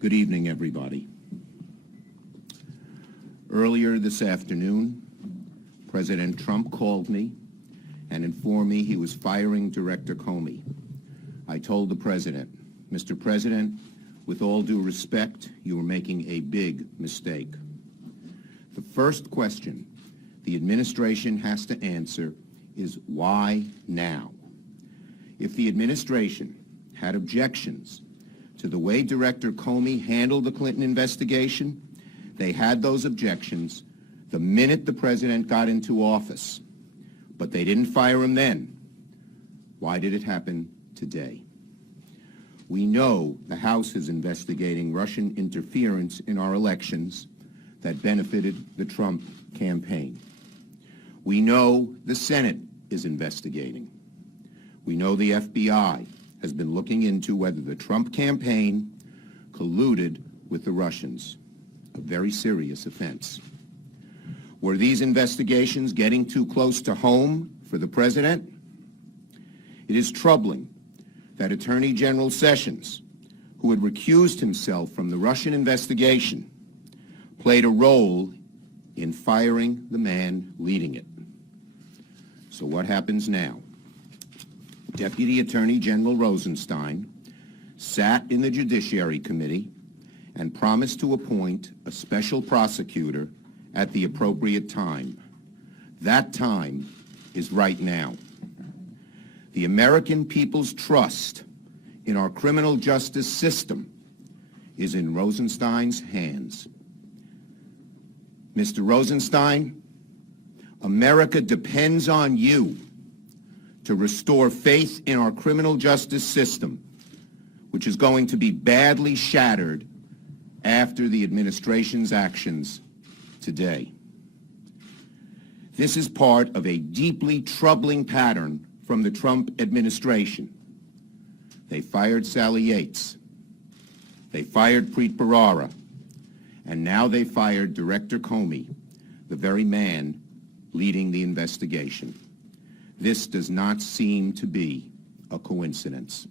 Good evening, everybody. Earlier this afternoon, President Trump called me and informed me he was firing Director Comey. I told the President, Mr. President, with all due respect, you are making a big mistake. The first question the administration has to answer is why now? If the administration had objections to the way Director Comey handled the Clinton investigation, they had those objections the minute the president got into office. But they didn't fire him then. Why did it happen today? We know the House is investigating Russian interference in our elections that benefited the Trump campaign. We know the Senate is investigating. We know the FBI has been looking into whether the Trump campaign colluded with the Russians, a very serious offense. Were these investigations getting too close to home for the president? It is troubling that Attorney General Sessions, who had recused himself from the Russian investigation, played a role in firing the man leading it. So what happens now? Deputy Attorney General Rosenstein sat in the Judiciary Committee and promised to appoint a special prosecutor at the appropriate time. That time is right now. The American people's trust in our criminal justice system is in Rosenstein's hands. Mr. Rosenstein, America depends on you to restore faith in our criminal justice system, which is going to be badly shattered after the administration's actions today. This is part of a deeply troubling pattern from the Trump administration. They fired Sally Yates. They fired Preet Bharara. And now they fired Director Comey, the very man leading the investigation. This does not seem to be a coincidence.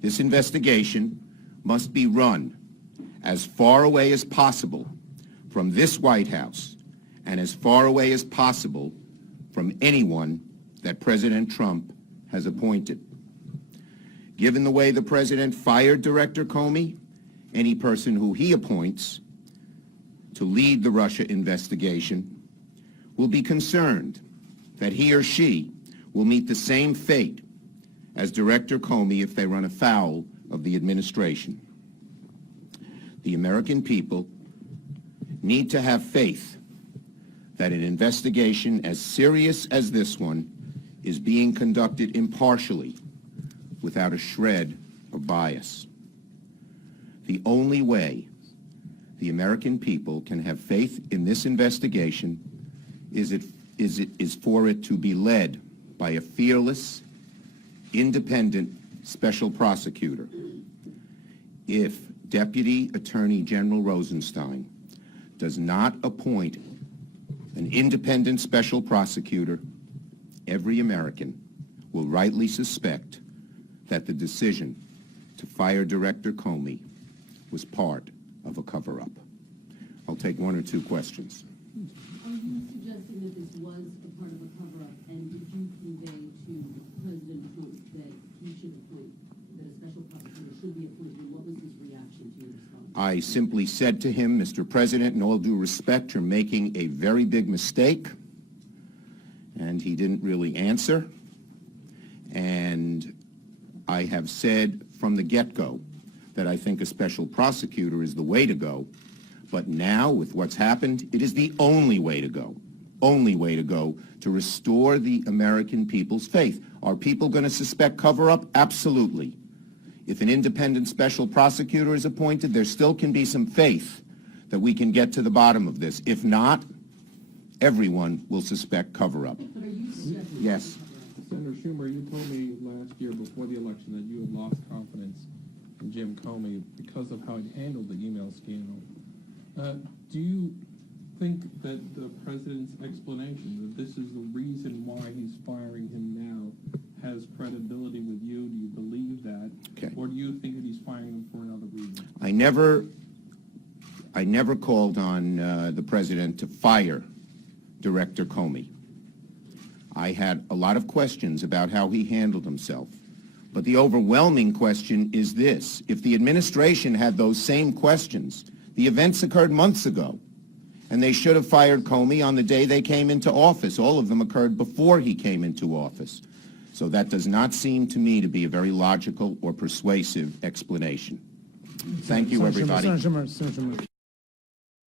This investigation must be run as far away as possible from this White House and as far away as possible from anyone that President Trump has appointed. Given the way the president fired Director Comey, any person who he appoints to lead the Russia investigation will be concerned that he or she will meet the same fate as Director Comey if they run afoul of the administration. The American people need to have faith that an investigation as serious as this one is being conducted impartially, without a shred of bias. The only way the American people can have faith in this investigation is for it to be led by a fearless, independent special prosecutor. If Deputy Attorney General Rosenstein does not appoint an independent special prosecutor, every American will rightly suspect that the decision to fire Director Comey was part of a cover-up. I'll take one or two questions. Are you suggesting that this was a part of a cover-up, and did you convey to President Trump that he should appoint, that a special prosecutor should be appointed? What was his reaction to your response? I simply said to him, Mr. President, in all due respect, you're making a very big mistake. And he didn't really answer. And I have said from the get-go that I think a special prosecutor is the way to go. But now, with what's happened, it is the only way to go to restore the American people's faith. Are people going to suspect cover-up? Absolutely. If an independent special prosecutor is appointed, there still can be some faith that we can get to the bottom of this. If not, everyone will suspect cover-up. But are you suggesting Yes. Senator Schumer, you told me last year before the election that you had lost confidence in Jim Comey because of how he handled the email scandal. Do you think that the president's explanation that this is the reason why he's firing him now has credibility with you? Do you believe that? Okay. Or do you think that he's firing him for another reason? I never called on the president to fire Director Comey. I had a lot of questions about how he handled himself. But the overwhelming question is this. If the administration had those same questions, the events occurred months ago, and they should have fired Comey on the day they came into office. All of them occurred before he came into office. So that does not seem to me to be a very logical or persuasive explanation. Thank you, everybody. Senator Schumer.